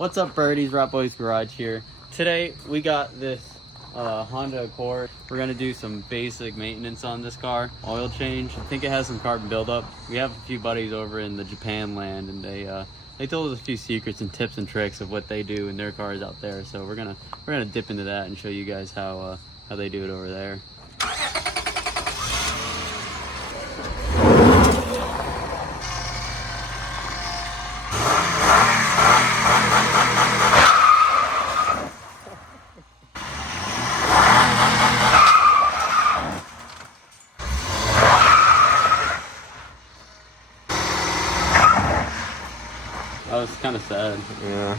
What's up, birdies? Rotboyz Garage here. Today we got this Honda Accord. We're gonna do some basic maintenance on this car. Oil change. I think it has some carbon buildup. We have a few buddies over in the Japan land, and they told us a few secrets and tips and tricks of what they do in their cars out there. So we're gonna dip into that and show you guys how they do it over there. That was kind of sad. Yeah.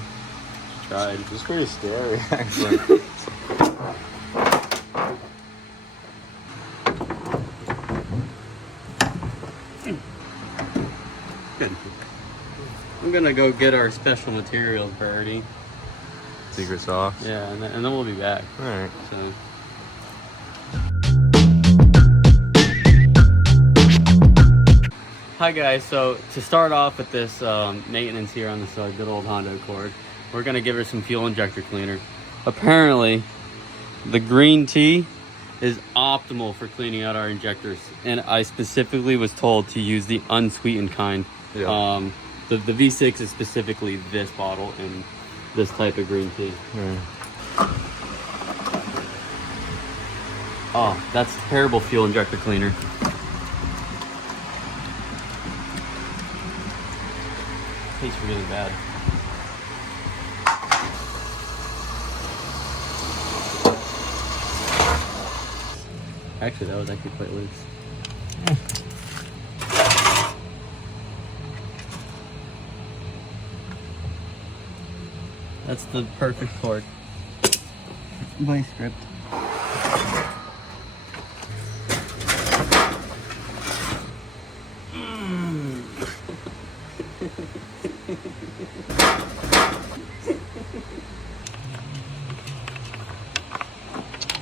Tried. It was pretty scary, actually. Good. I'm gonna go get our special materials, Birdie. Secret sauce. Yeah, and then we'll be back. All right. So. Hi guys, so to start off with this maintenance here on this good old Honda Accord, we're gonna give her some fuel injector cleaner. Apparently, the green tea is optimal for cleaning out our injectors, and I specifically was told to use the unsweetened kind. Yeah. The V6 is specifically this bottle and this type of green tea. Oh, that's terrible fuel injector cleaner. Tastes really bad. Actually, that was actually quite loose. That's the perfect torque. Vice grip.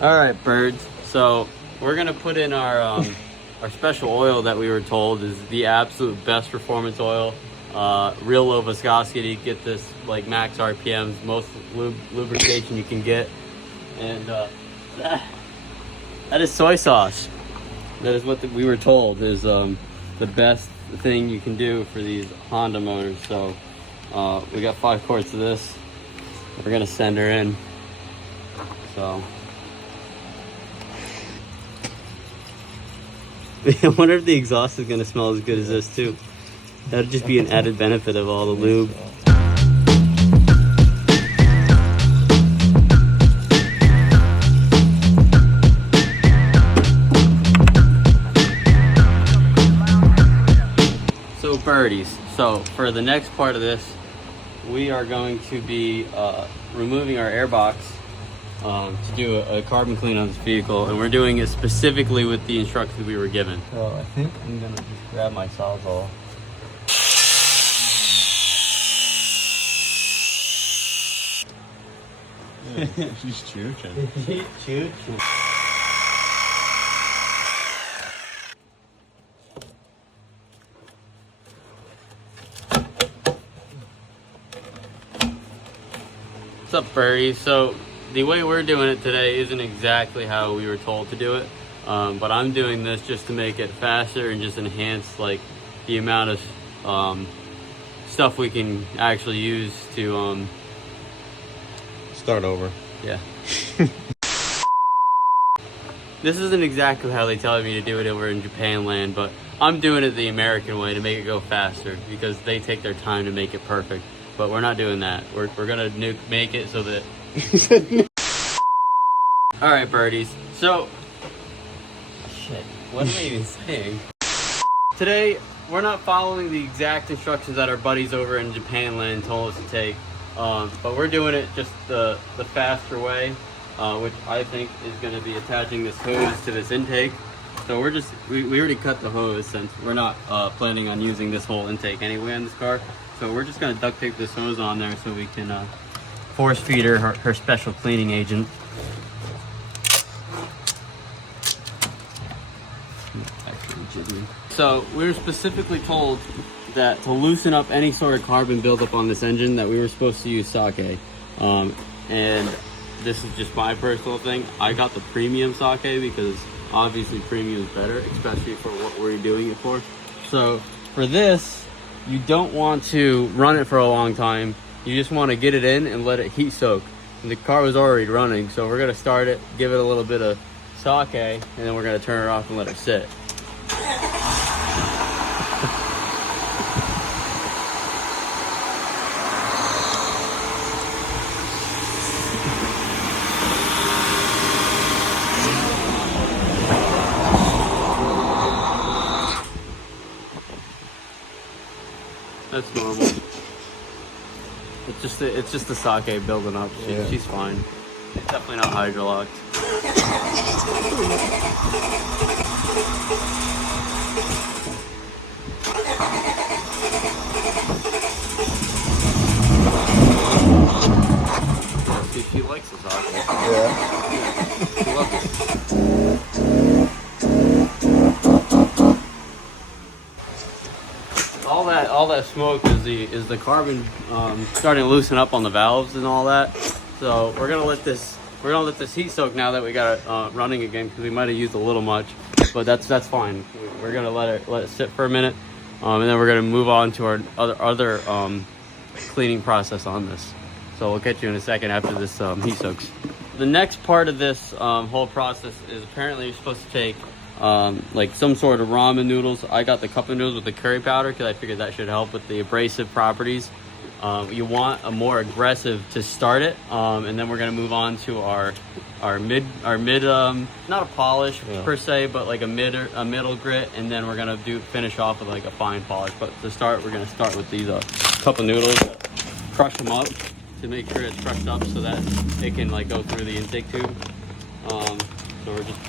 All right, birds. So we're gonna put in our special oil that we were told is the absolute best performance oil. Real low viscosity. Get this like max RPMs, most lubrication you can get, and that is soy sauce. That is what we were told is the best thing you can do for these Honda motors. So we got 5 quarts of this. We're gonna send her in. So I wonder if the exhaust is gonna smell as good as this too. That'd just be an added benefit of all the lube. So birdies, so for the next part of this, we are going to be removing our airbox to do a carbon clean on this vehicle, and we're doing it specifically with the instructions we were given. So I think I'm gonna just grab my Sawzall. She's chooching. She's chooching. What's up, birdies? So the way we're doing it today isn't exactly how we were told to do it, but I'm doing this just to make it faster and just enhance like the amount of stuff we can actually use to Start over. yeah. This isn't exactly how they tell me to do it over in Japan land, but I'm doing it the American way to make it go faster because they take their time to make it perfect. But we're not doing that. We're gonna make it so that. All right, birdies. So, shit. What am I even saying? Today, we're not following the exact instructions that our buddies over in Japan land told us to take, but we're doing it just the faster way, which I think is going to be attaching this hose to this intake. So we already cut the hose since we're not planning on using this whole intake anyway on this car. So we're just going to duct tape this hose on there so we can force feed her special cleaning agent. So we were specifically told that to loosen up any sort of carbon buildup on this engine, that we were supposed to use sake. And this is just my personal thing. I got the premium sake because obviously premium is better, especially for what we're doing it for. So for this, you don't want to run it for a long time. You just want to get it in and let it heat soak. And the car was already running, so we're gonna start it, give it a little bit of sake, and then we're gonna turn it off and let it sit. That's normal. It's just the sake building up. She's fine. It's definitely not hydrolocked. See, she likes the sake. Yeah. She loves it. All that smoke is the carbon starting to loosen up on the valves and all that. So we're gonna let this heat soak now that we got it running again, because we might have used a little much, but that's fine. We're gonna let it sit for a minute, and then we're gonna move on to our other cleaning process on this. So we'll catch you in a second after this heat soaks. The next part of this whole process is apparently you're supposed to take like some sort of ramen noodles. I got the cup of noodles with the curry powder because I figured that should help with the abrasive properties. You want a more aggressive to start it, and then we're gonna move on to our mid not a polish per se, but like a middle grit, and then we're gonna finish off with like a fine polish. But to start, we're gonna start with these cup of noodles, crush them up to make sure it's crushed up so that it can like go through the intake tube. So we're just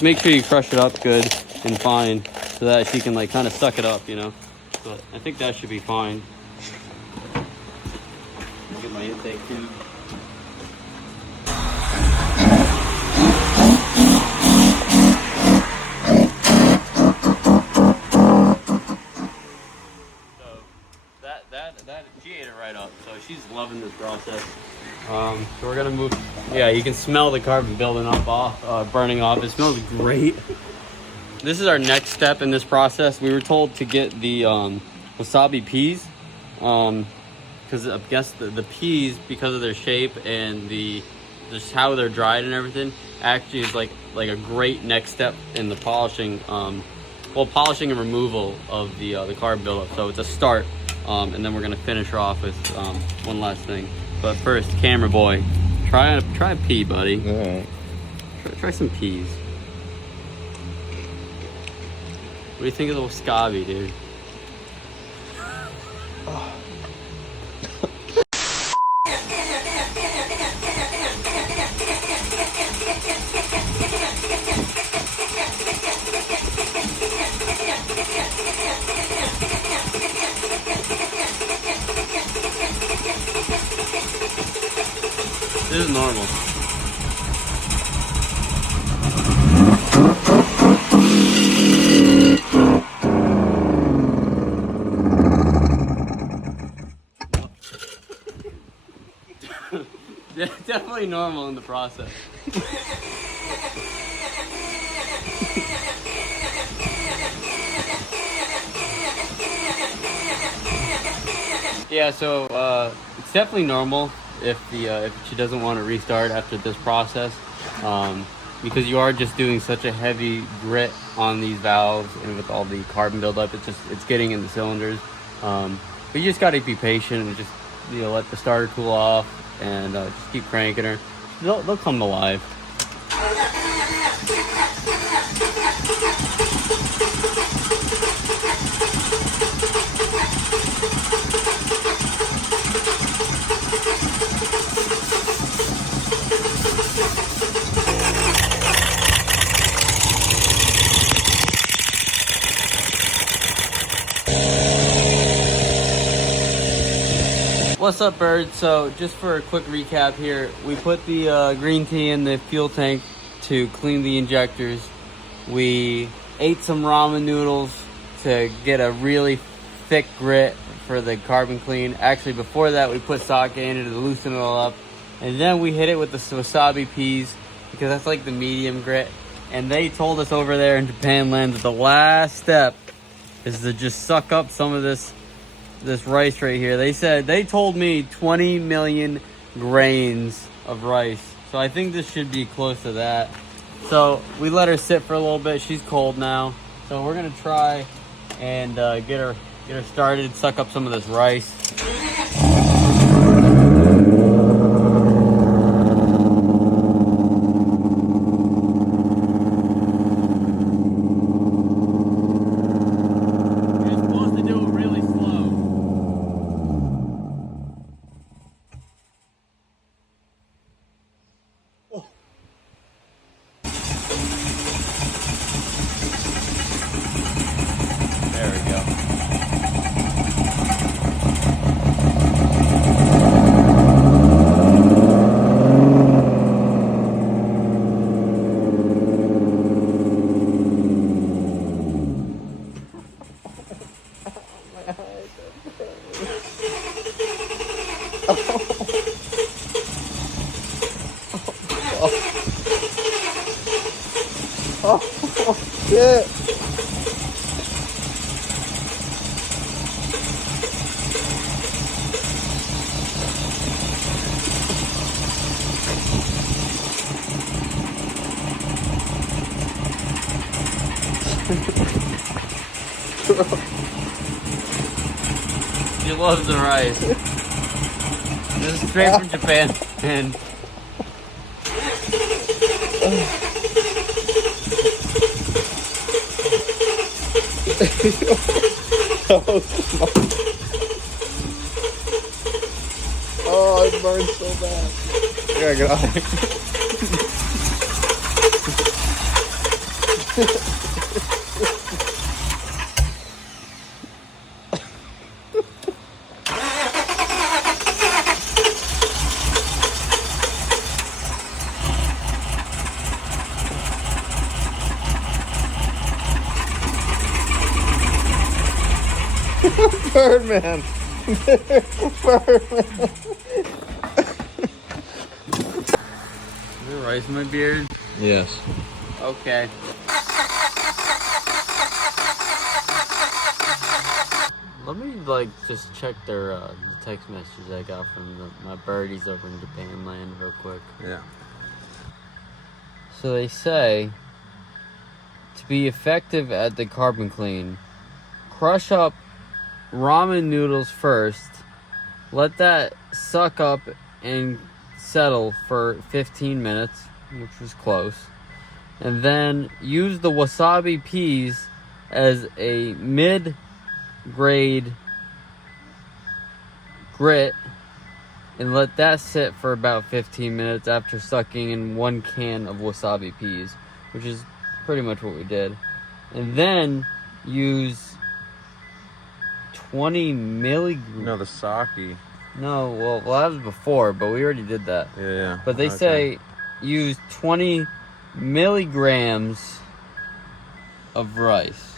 make sure you crush it up good and fine so that she can like kind of suck it up, you know. But I think that should be fine. Get my intake tube. That she ate it right up, so she's loving this process. So we're gonna move. Yeah, you can smell the carbon building up burning off. It smells great. This is our next step in this process. We were told to get the wasabi peas, because I guess the peas, because of their shape and just how they're dried and everything, actually is like a great next step in the polishing. Polishing and removal of the carbon buildup. So it's a start. And then we're gonna finish her off with one last thing. But first, camera boy, try a pea, buddy. Alright. Try some peas. What do you think of the wasabi, dude? This is normal. Definitely normal in the process. Yeah, so it's definitely normal if she doesn't want to restart after this process, because you are just doing such a heavy grit on these valves, and with all the carbon buildup, it's getting in the cylinders. But you just got to be patient and just let the starter cool off, and just keep cranking her. They'll come alive. What's up, birds? So just for a quick recap here, we put the green tea in the fuel tank to clean the injectors. We ate some ramen noodles to get a really thick grit for the carbon clean. Actually, before that, we put sake in it to loosen it all up. And then we hit it with the wasabi peas because that's like the medium grit. And they told us over there in Japan land that the last step is to just suck up some of this rice right here. They told me 20 million grains of rice. So I think this should be close to that. So we let her sit for a little bit. She's cold now. So we're gonna try and get her started, suck up some of this rice. There we go. Oh, shit. She loves the rice. This is straight from Japan, and Oh, it burns so bad. I gotta get out of Birdman. Birdman. is there rice in my beard? Yes. Okay. Let me just check their the text messages I got from my birdies over in Japan land real quick. Yeah. So they say, to be effective at the carbon clean, crush up ramen noodles first, let that suck up and settle for 15 minutes, which was close, and then use the wasabi peas as a mid-grade grit and let that sit for about 15 minutes after sucking in 1 can of wasabi peas, which is pretty much what we did. And then use 20 milligrams. No, the sake. No, well, that was before, but we already did that. Yeah. But they say use 20 milligrams of rice.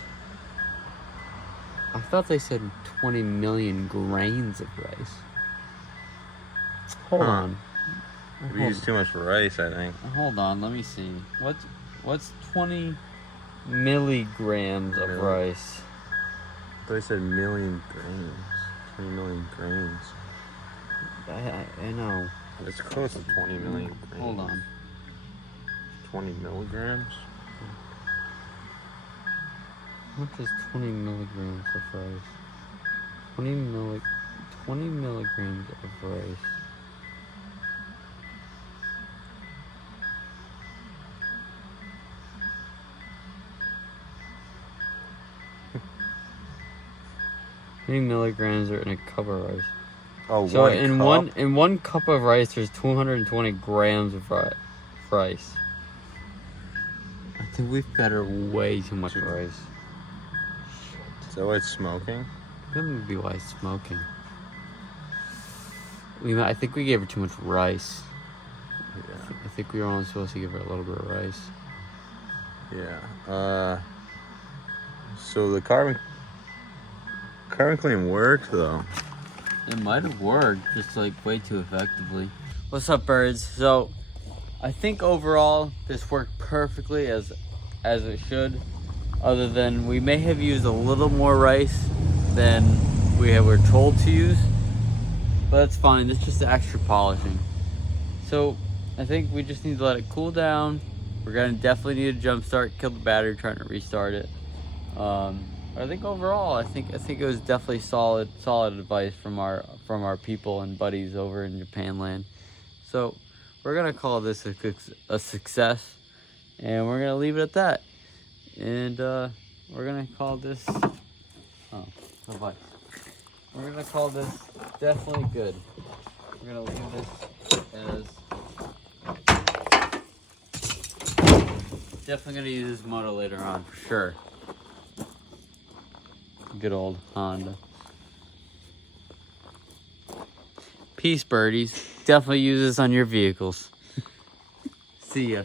I thought they said 20 million grains of rice. Hold on. We use too much rice, I think. Hold on, let me see. What's 20 milligrams of rice? They said million grains. 20 million grains. I know. It's close to 20 million grains. Hold on. 20 milligrams? What is 20 milligrams of rice? 20 milligrams of rice. How many milligrams are in a cup of rice? Oh, so in one cup of rice, there's 220 grams of rice. I think we've fed her way too much rice. Is that why it's smoking? That would be why it's smoking. I think we gave her too much rice. Yeah. I think we were only supposed to give her a little bit of rice. Yeah. So the carbon Carbon clean works though. It might have worked, just like way too effectively. What's up, birds? So, I think overall this worked perfectly as it should. Other than we may have used a little more rice than we were told to use, but that's fine. It's just extra polishing. So, I think we just need to let it cool down. We're gonna definitely need a jump start, kill the battery, trying to restart it. I think overall, I think it was definitely solid advice from our people and buddies over in Japan land. So we're gonna call this a success, and we're gonna leave it at that. And we're gonna call this advice. We're gonna call this definitely good. We're gonna leave this as definitely gonna use this motor later on for sure. Good old Honda. Peace, birdies. Definitely use this on your vehicles. See ya.